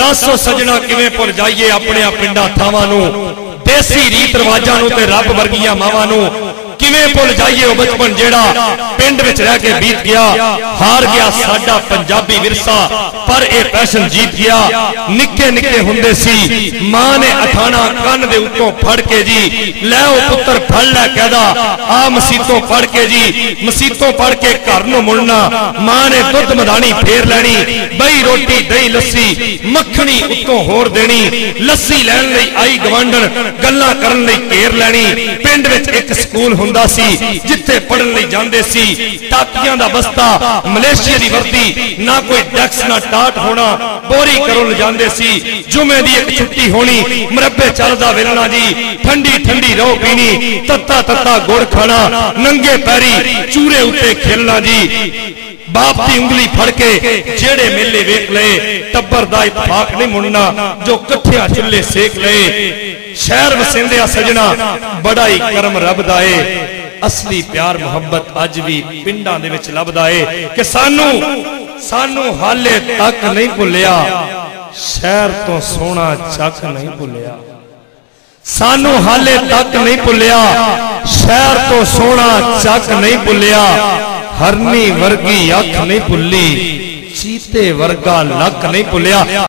दसो सजना किवें भुल जाइए अपने पिंडां थावां नूं, देसी रीत रिवाजां नूं ते रब वर्गियां मावां नूं किवें भुल जाइए। वो बचपन जेड़ा पिंड विच रह के बीत गया, हार गया साडा पंजाबी विरसा, पर यह पैशन जीत गया। निक्के निक्के हुंदे सी मां ने अठाना कन दे उत्तों फड़ के जी, लै ओ पुत्र फड़ लै कहदा आ मसीतों पढ़ के जी, मसीतों पढ़ के घर नूं मुड़ना। मां ने दुध मधानी फेर लैनी, बई रोटी दही लस्सी मक्खनी उत्तों होर देनी। लस्सी लैण लई आई गवांढण गल्लां करन लई घेर लैनी। पिंड विच एक स्कूल हुंदा सी जिथे पढ़न लई जांदे सी, टाकियां दा बस्ता मलेशिया दी वर्दी, ना कोई टैक्स ना टाट होना, बोरी करों ले जांदे सी। जुमे दी एक छुट्टी होनी, मुरब्बे चलदा वेलना जी, ठंडी ठंडी रौ पीनी, तत्ता तत्ता गुड़ खाना, नंगे पैरी चूरे उत्ते खेलना जी। बाप की उंगली फड़ के जेड़े मेले वेख ले, टब्बर दा इत्तेफाक नहीं मुड़ना, जो कट्ठिया चुल्ले सेक ले। शहर वसेंदे सजना बड़ा ही करम रब दा है, असली प्यार मुहब्बत अज भी पिंडां दे विच लभदा है कि सानू हाले तक नहीं भुलिया, शहर तो सोना चख नहीं भुलिया। सानू हाले तक नहीं भुलिया, शहर तो सोना चख नहीं भुलिया। हरनी वर्गी अख नहीं भुली, चीते वर्गा लक नहीं भुलिया।